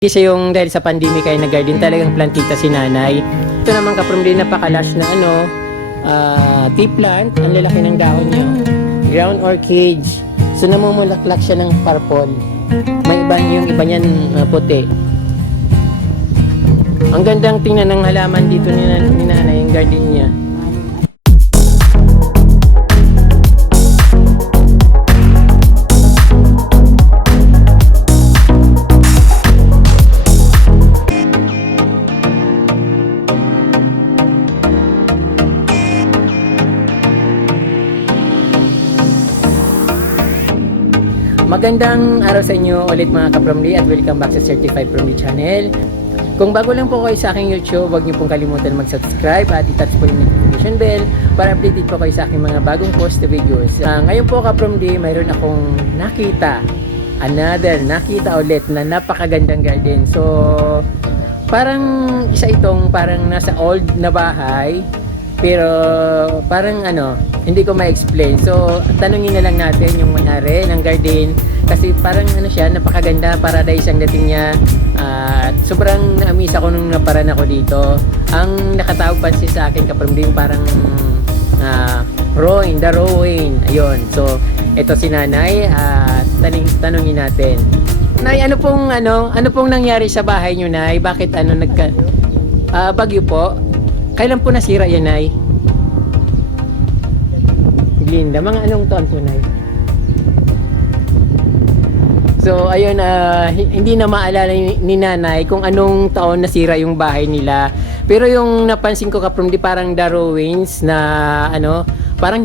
Isa yung dahil sa pandemic ay nag-garden talagang plantita si nanay. Ito naman kaprom din napakalash na tea plant. Ang lalaki ng dahon niya. Ground orchid. So namumulaklak siya ng purple. May yung iba niyan puti. Ang gandang tingnan ng halaman dito ni nanay, yung garden niya. Magandang araw sa inyo ulit mga kapromli at welcome back sa Certified Promly Channel. Kung bago lang po kayo sa aking YouTube, huwag niyo pong kalimutan mag-subscribe at i-touch po yung notification bell para updated po kayo sa aking mga bagong post na videos. Ngayon po kapromli, mayroon akong nakita ulit na napakagandang garden. So, parang isa itong parang nasa old na bahay pero parang hindi ko ma-explain. So, tanungin na lang natin yung may-ari ng garden kasi parang siya, napakaganda, paradise ang dating niya. Sobrang na-amaze ako nung naparan ako dito. Ang nakatawag pansin sa akin kapag din parang the Rowan. Ayun. So, ito si Nanay at tanungin natin. Nay, ano pong nangyari sa bahay niyo, Nay? Bakit bagyo po? Kailan po nasira yan, Nay? Linda, mga anong taon po, Nay? So, ayun, hindi na maalala ni Nanay kung anong taon nasira yung bahay nila. Pero yung napansin ko kaprom di parang The Ruins na parang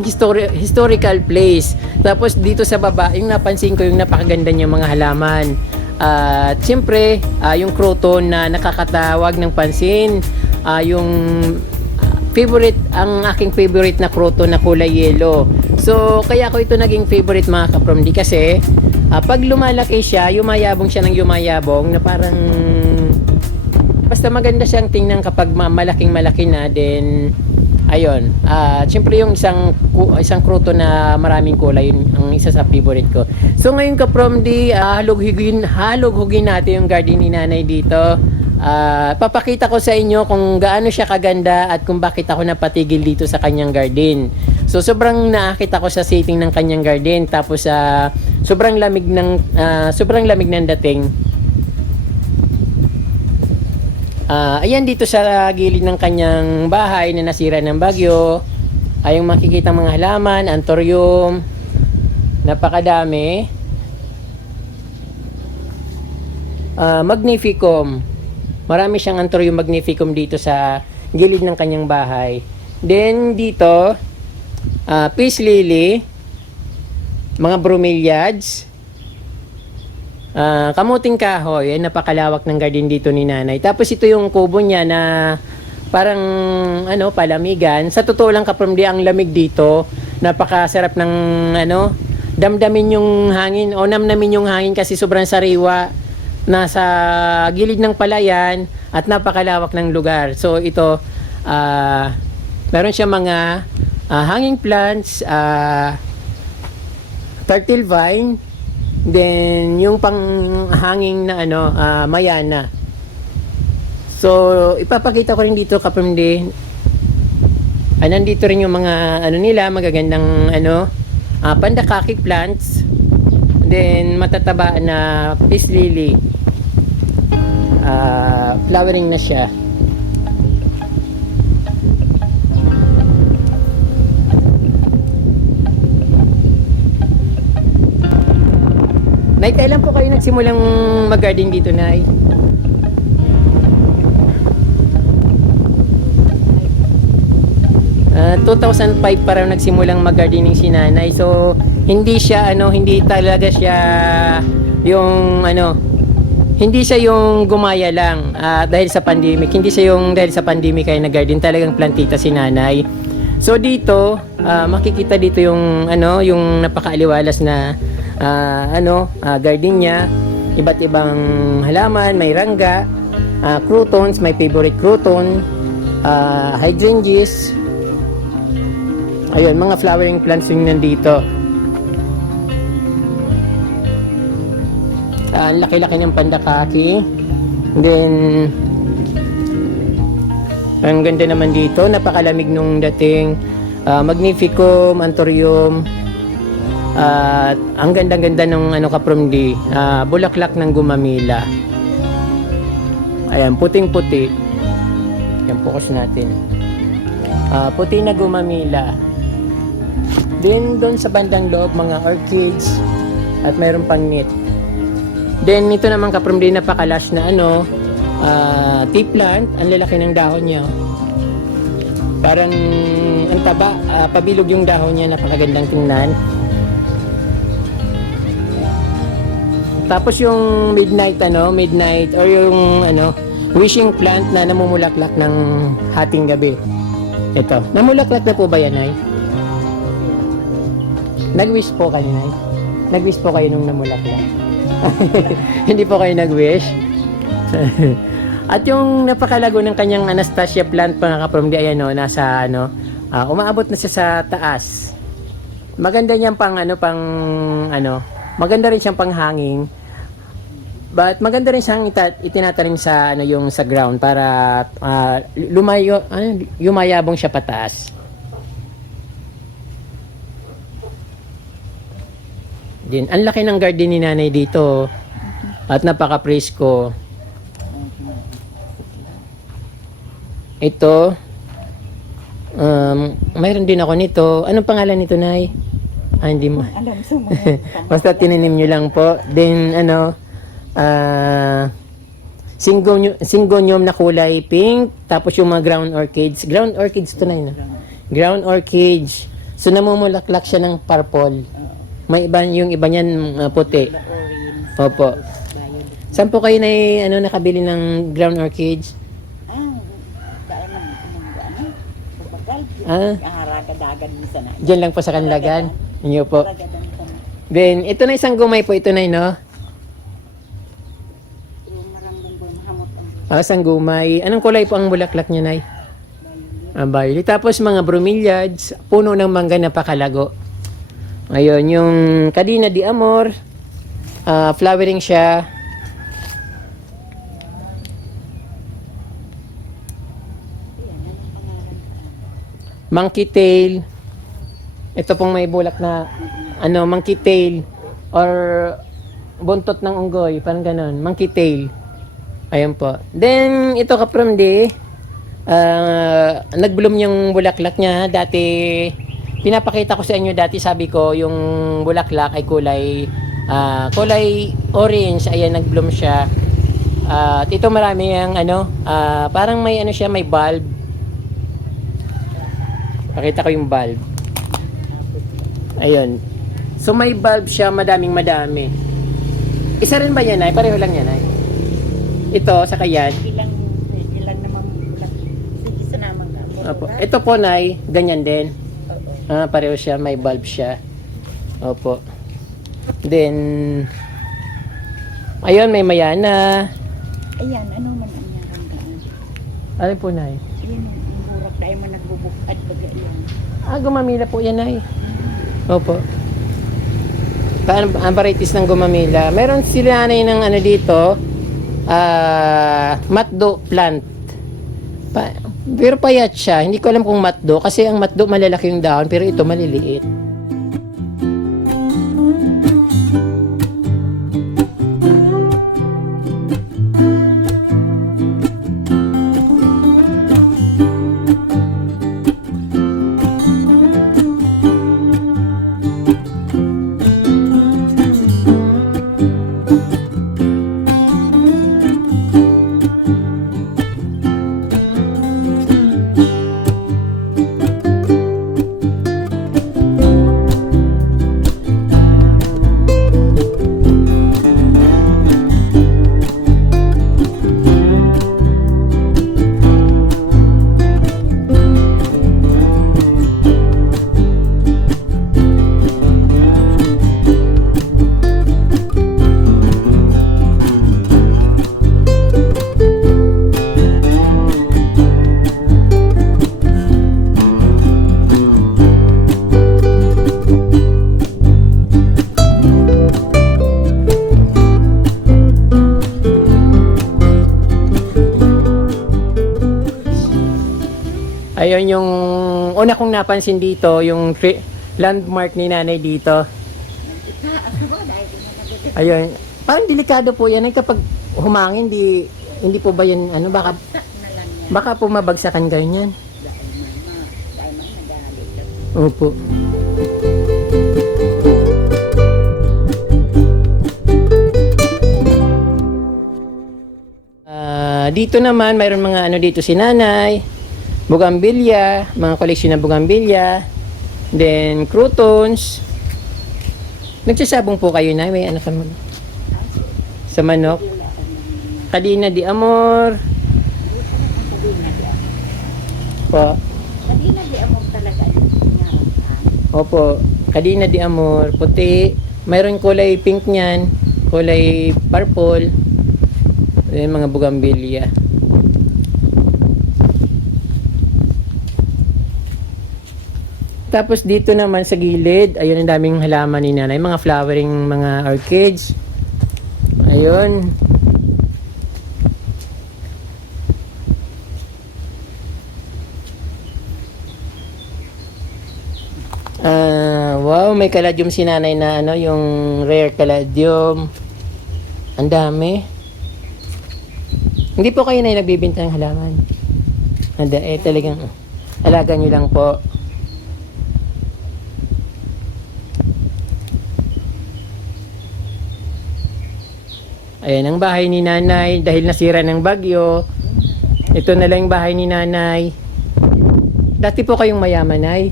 historical place. Tapos dito sa baba, yung napansin ko yung napakaganda niyang mga halaman. At siyempre, yung croton na nakakatawag ng pansin. Yung ang aking favorite na croton na kulay yellow. So, kaya ko ito naging favorite mga kapromdi kasi pag lumalaki siya, yumayabong siya ng yumayabong na parang basta maganda siyang tingnan kapag malaking malaki na. Then, ayun. Siyempre yung isang croton na maraming kulay, yun ang isa sa favorite ko. So, ngayon kapromdi, halog-hugin natin yung garden ni Nanay dito. Papakita ko sa inyo kung gaano siya kaganda at kung bakit ako napatigil dito sa kanyang garden. So sobrang naakit ako sa setting ng kanyang garden, tapos sobrang lamig ng dating. Ayan dito sa gilid ng kanyang bahay na nasira ng bagyo, ay yung makikita mga halaman, anthurium, napakadami. Magnificum. Marami siyang anthurium magnificum dito sa gilid ng kanyang bahay. Then dito, peace lily, mga bromeliads, kamuting kahoy. Napakalawak ng garden dito ni Nanay. Tapos ito yung kubo niya na parang palamigan. Sa totoo lang kapromdi, ang lamig dito. Napakasarap ng damdamin yung hangin o namnamin yung hangin kasi sobrang sariwa. Nasa gilid ng palayan at napakalawak ng lugar. So ito, meron siya mga hanging plants, turtle vine, then yung pang hanging na mayana. So ipapakita ko rin dito kapamdi. Nandito rin yung mga nila, magagandang pandakaki plants. Then matataba na peace lily. Flowering na siya. Nay, kailan po kayo nagsimulang mag-garden dito, Nay? Uh, 2005 pa raw nagsimulang mag-gardening si Nanay. So, hindi siya hindi talaga siya yung hindi siya yung gumaya lang dahil sa pandemic. Hindi siya yung dahil sa pandemic ay nag-garden, talagang plantita si Nanay. So dito, makikita dito yung yung napakaaliwalas na garden niya. Iba't ibang halaman, may rangga, crotons, may favorite croton, hydrangeas. Ayun, mga flowering plants yung nandito. Ang laki-laki ng pandakaki. Then, ang ganda naman dito, napakalamig nung dating. Magnificum, Anthurium, at ang ganda-ganda ng ano kapromdi, bulaklak ng gumamila. Ayan, puting-puti. Yan, focus natin. Puti na gumamila. Then, doon sa bandang loob, mga orchids, at mayroon pang knit. Then, ito naman kapromdi, napakalash na ano, tea plant. Ang lalaki ng dahon niya. Parang ang taba, pabilog yung dahon niya, napakagandang tingnan. Tapos yung midnight or yung wishing plant na namumulaklak ng hating gabi. Ito, namulaklak na po ba yan, Nay? Nag-wish po kayo, Nay? Nag-wish po kayo nung namulaklak? Hindi po kayo nag-wish? At yung napakalago ng kanyang Anastasia plant, mga kapromdi, ayan o, nasa umaabot na siya sa taas. Maganda niyang maganda rin siyang panghanging. But maganda rin siyang itinatanim sa yung sa ground para yumayabong siya pataas. Din, ang laki ng garden ni Nanay dito. At napaka-presko. Ito, mayroon din ako nito. Anong pangalan nito, Nay? Hindi mo. Alam sa mga Basta tinanim nyo lang po. Then, syngonium na kulay pink. Tapos yung mga ground orchids. Ground orchids to, Nay, no? Ground orchids. So, namumulaklak siya ng purple. May iba, yung iba niyan puti. orange, Opo. violet. Saan po kayo nakabili ng ground orchids? Dahil babagal. Haragadagan mo sana. Diyan lang po sa Kanlagan. Inyo po. Haragadan ka na. Then, ito na isang gumay po. Ito na, no? Yung maraming doon, hamot ang Isang gumay. Anong kulay po ang bulaklak niya, Nay? Violet. Tapos, mga bromeliads. Puno ng mangga na pakalago. Ayun, yung Cadena de Amor. Flowering siya. Monkey tail. Ito pong may bulak na monkey tail or buntot ng unggoy, parang ganon, monkey tail. Ayun po. Then ito kapromdi, nag-bloom yung bulaklak niya. Dati pinapakita ko sa inyo, dati sabi ko yung bulaklak ay kulay orange. Ayan, nag-bloom siya. At ito marami yung parang may siya, may bulb. Pakita ko yung bulb. Ayun. So may bulb siya, madami. Isa rin ba yan, Nay? Pareho lang yan, Nay? Ito, saka yan. ilang naman bulak. Sige, isa naman ka. Opo. Ito po, Nay, ganyan din. Oo. Pareho siya, may bulb siya. Opo. Then, ayun, may mayana. Ayan, ano man ang iyang ranggaan? Ano po, Nay? Yan, yung burak dahil man nagbubukad baga yan. Gumamila po yan, Nay. Opo. Ang varieties ng gumamila. Meron sila ng dito, matdo plant. Pero payat siya. Hindi ko alam kung matdo. Kasi ang matdo malalaki yung dahon, pero ito maliliit. Ayun yung una kong napansin dito, yung landmark ni nanay dito. Itaas na ba? Dahil di na nagagawin. Ayun. Parang delikado po yan. Eh, kapag humangin, hindi po ba yan, ano, baka, Sak na lang yan. baka po mabagsakan kayo niyan. Dahil man nagalit. Opo. Dito naman, mayroon mga ano dito si nanay, bugambilya, mga koleksyon ng bugambilya, then croutons. Nagsasabong po kayo na, may ano sa manok? Sa manok? Kadina di amor. Kadina di amok. Po. Kadina di amok talaga. Ngaran. Opo. Kadina di amor. Puti. Mayroon kulay pink niyan. Kulay purple. Ayan, mga bugambilya. Tapos dito naman sa gilid, ayun ang daming halaman ni nanay. Mga flowering, mga orchids. Ayun. Wow, may caladium si nanay na ano, yung rare caladium. Ang dami. Hindi po kayo na nagbibinta ng halaman. Talagang alaga nyo lang po. Ayan ang bahay ni nanay dahil nasira ng bagyo. Ito na lang yung bahay ni nanay. Dati po kayong mayaman, ay.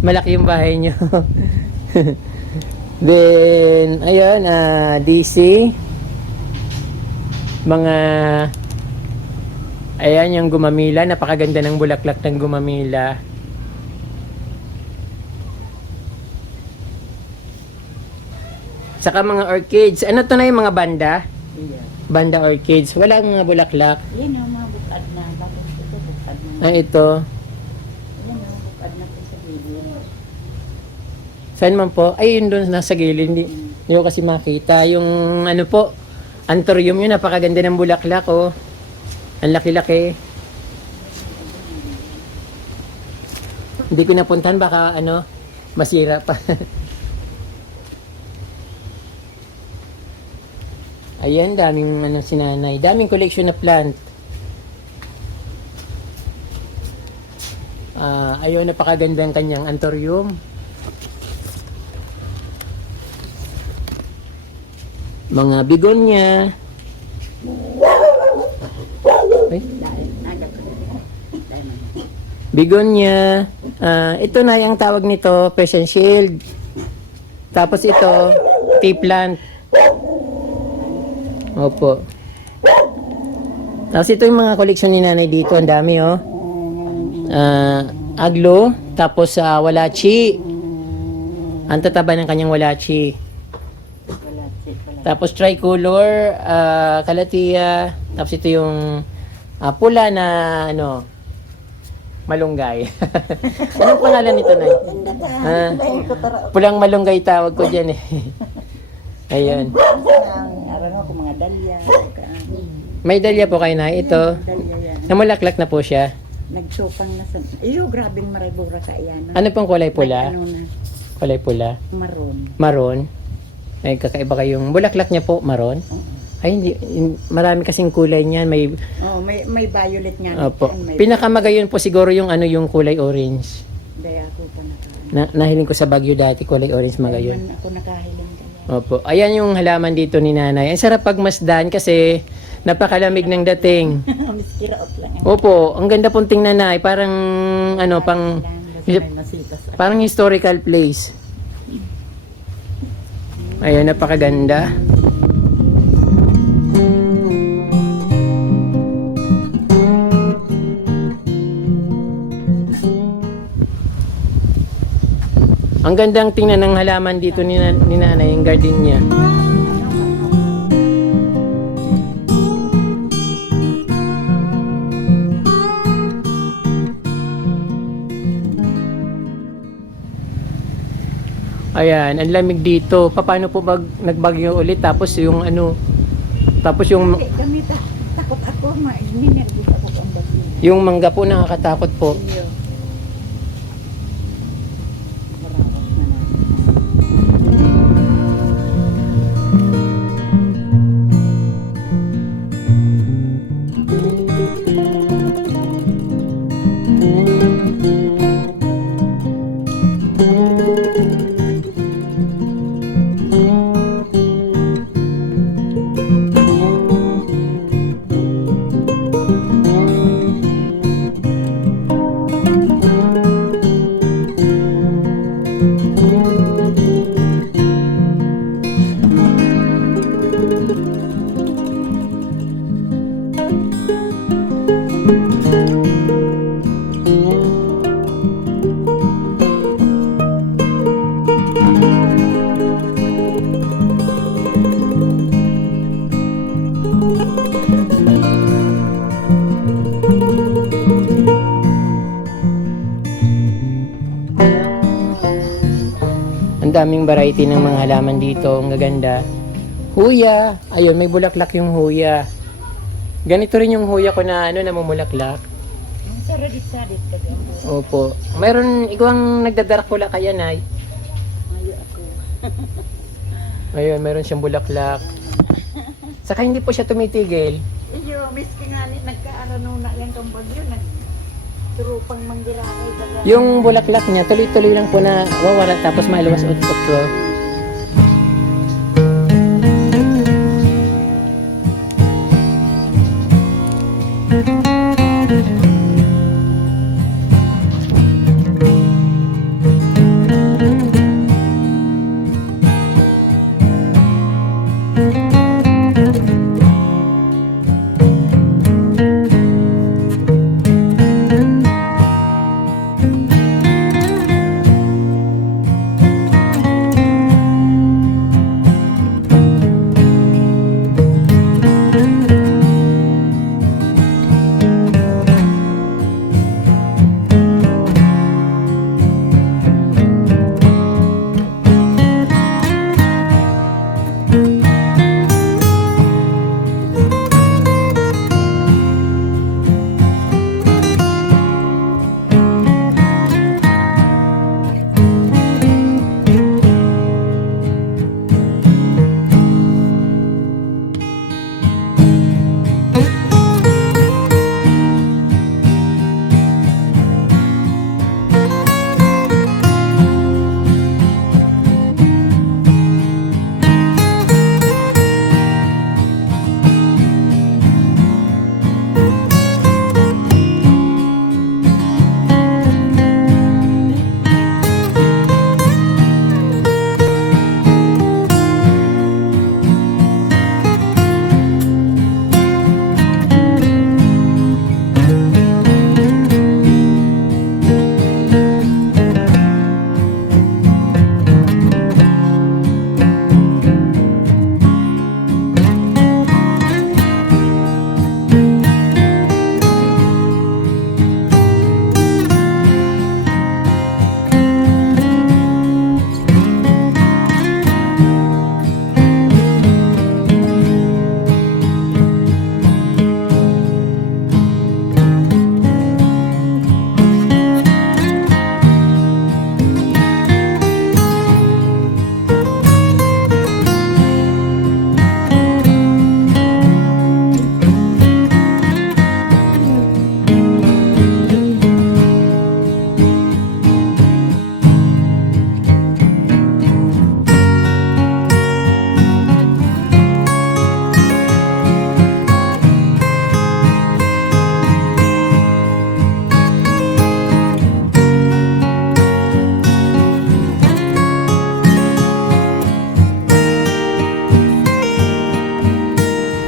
Malaki yung bahay nyo. Then, ayun, DC. Mga, ayan yung gumamila. Napakaganda ng bulaklak ng gumamila. Saka mga orchids. Ano to na yung mga banda? Banda orchids. Wala mga bulaklak. Yan yung mga bukad na. Bakit ito bukad na? Ah, ito. Yan yung bukad na po sa video. Saan man po? Ay, yun doon nasa gilid. Hindi ko kasi makita. Yung ano po, anthurium yun. Napakaganda ng bulaklak, oh. Ang laki-laki. Hindi ko napuntahan. Baka, ano, masira pa. Ayan, daming ano, sinanay. Daming collection na plant. Ayun, napakaganda ang kanyang anthurium. Mga bigonya. Ay, bigonya. Ito na yung tawag nito, Persian shield. Tapos ito, tea plant. Opo. Tapos ito yung mga koleksyon ni nanay dito. Ang dami, oh. Aglo. Tapos walachi. Ang tataba ng kanyang walachi. Tapos tricolor. Kalatia. Tapos ito yung pula na ano, malunggay. Anong pangalan nito, Nay? Pulang malunggay tawag ko dyan, eh. Ayun. Aram ako mga dalya. May dalya po kayo na ito. Dalya yan. Namulaklak na po siya. Nagsupang na sa... Iyo, grabing maribura ka yan. Ano pong kulay pula? Ano na, Kulay pula. maroon. Maroon. Ay, kakaiba kayong bulaklak niya po, maroon. Ay, hindi. Marami kasing kulay niyan. May, Oh, may violet nga. opo. Yan, may- Pinakamagayon po siguro yung ano, yung kulay orange. Dahil ako pa nakahiling. Nahiling ko sa Baguio dati, kulay orange magayon. Yan ako nakahiling kaya. Opo. Ayan yung halaman dito ni nanay. Ang sarap pagmasdan kasi napakalamig ng dating. Miskira up lang. Opo, ang ganda pong tingnan na. Parang, ano, pang, May masitas. parang historical place. Ayan, napakaganda. Ang gandang tingnan ng halaman dito ni nanay, yung garden niya. Ayan, ang lamig dito. Paano po nagbagyo ulit tapos yung ano, tapos yung Kami takot ako, mainit ako ang bagyo. yung mangga po nakakatakot po. Iyo. daming variety ng mga halaman dito. Ang gaganda. Huya. Ayun, may bulaklak yung huya. Ganito rin yung huya ko na namumulaklak. Saradit-sadit ka din. Opo. Mayroon, ikaw ang nagdadarakula kaya, Nay. Mayo ako. Ayun, mayroon siyang bulaklak. Saka hindi po siya tumitigil. Iyo, miski nga ni nagkaarano na yan kang bagyo, nagturupang manggirakay ka yan. Yung bulaklak niya, tuloy-tuloy lang po na wawala tapos mailuwas utro.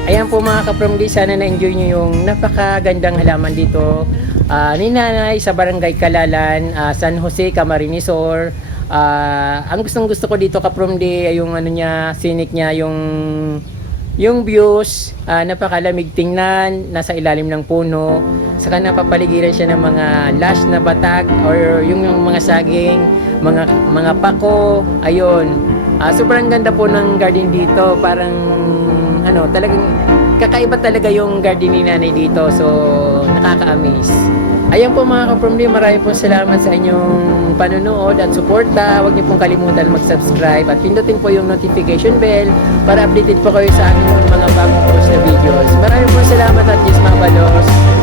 Ayan po mga ka-Promdi, sana na-enjoy nyo yung napakagandang halaman dito ni Nanay sa Barangay Kalalan, San Jose, Camarines Sur. Ang gustong-gusto ko dito ka-Promdi ay yung ano niya, scenic niya, yung views, napakalamig tingnan, nasa ilalim ng puno. Saka napapaligiran siya ng mga lush na batag or yung mga saging, mga pako, ayun. Sobrang ganda po ng garden dito, parang talagang kakaiba talaga yung garden ni Nanay dito, so nakaka-amaze. Ayan po mga ka-Promdi, marami pong salamat sa inyong panonood at suporta. Huwag niyo pong kalimutan mag-subscribe at pindutin po yung notification bell para updated po kayo sa aking mga bagong post na videos. Marami pong salamat at Diyos mabalos.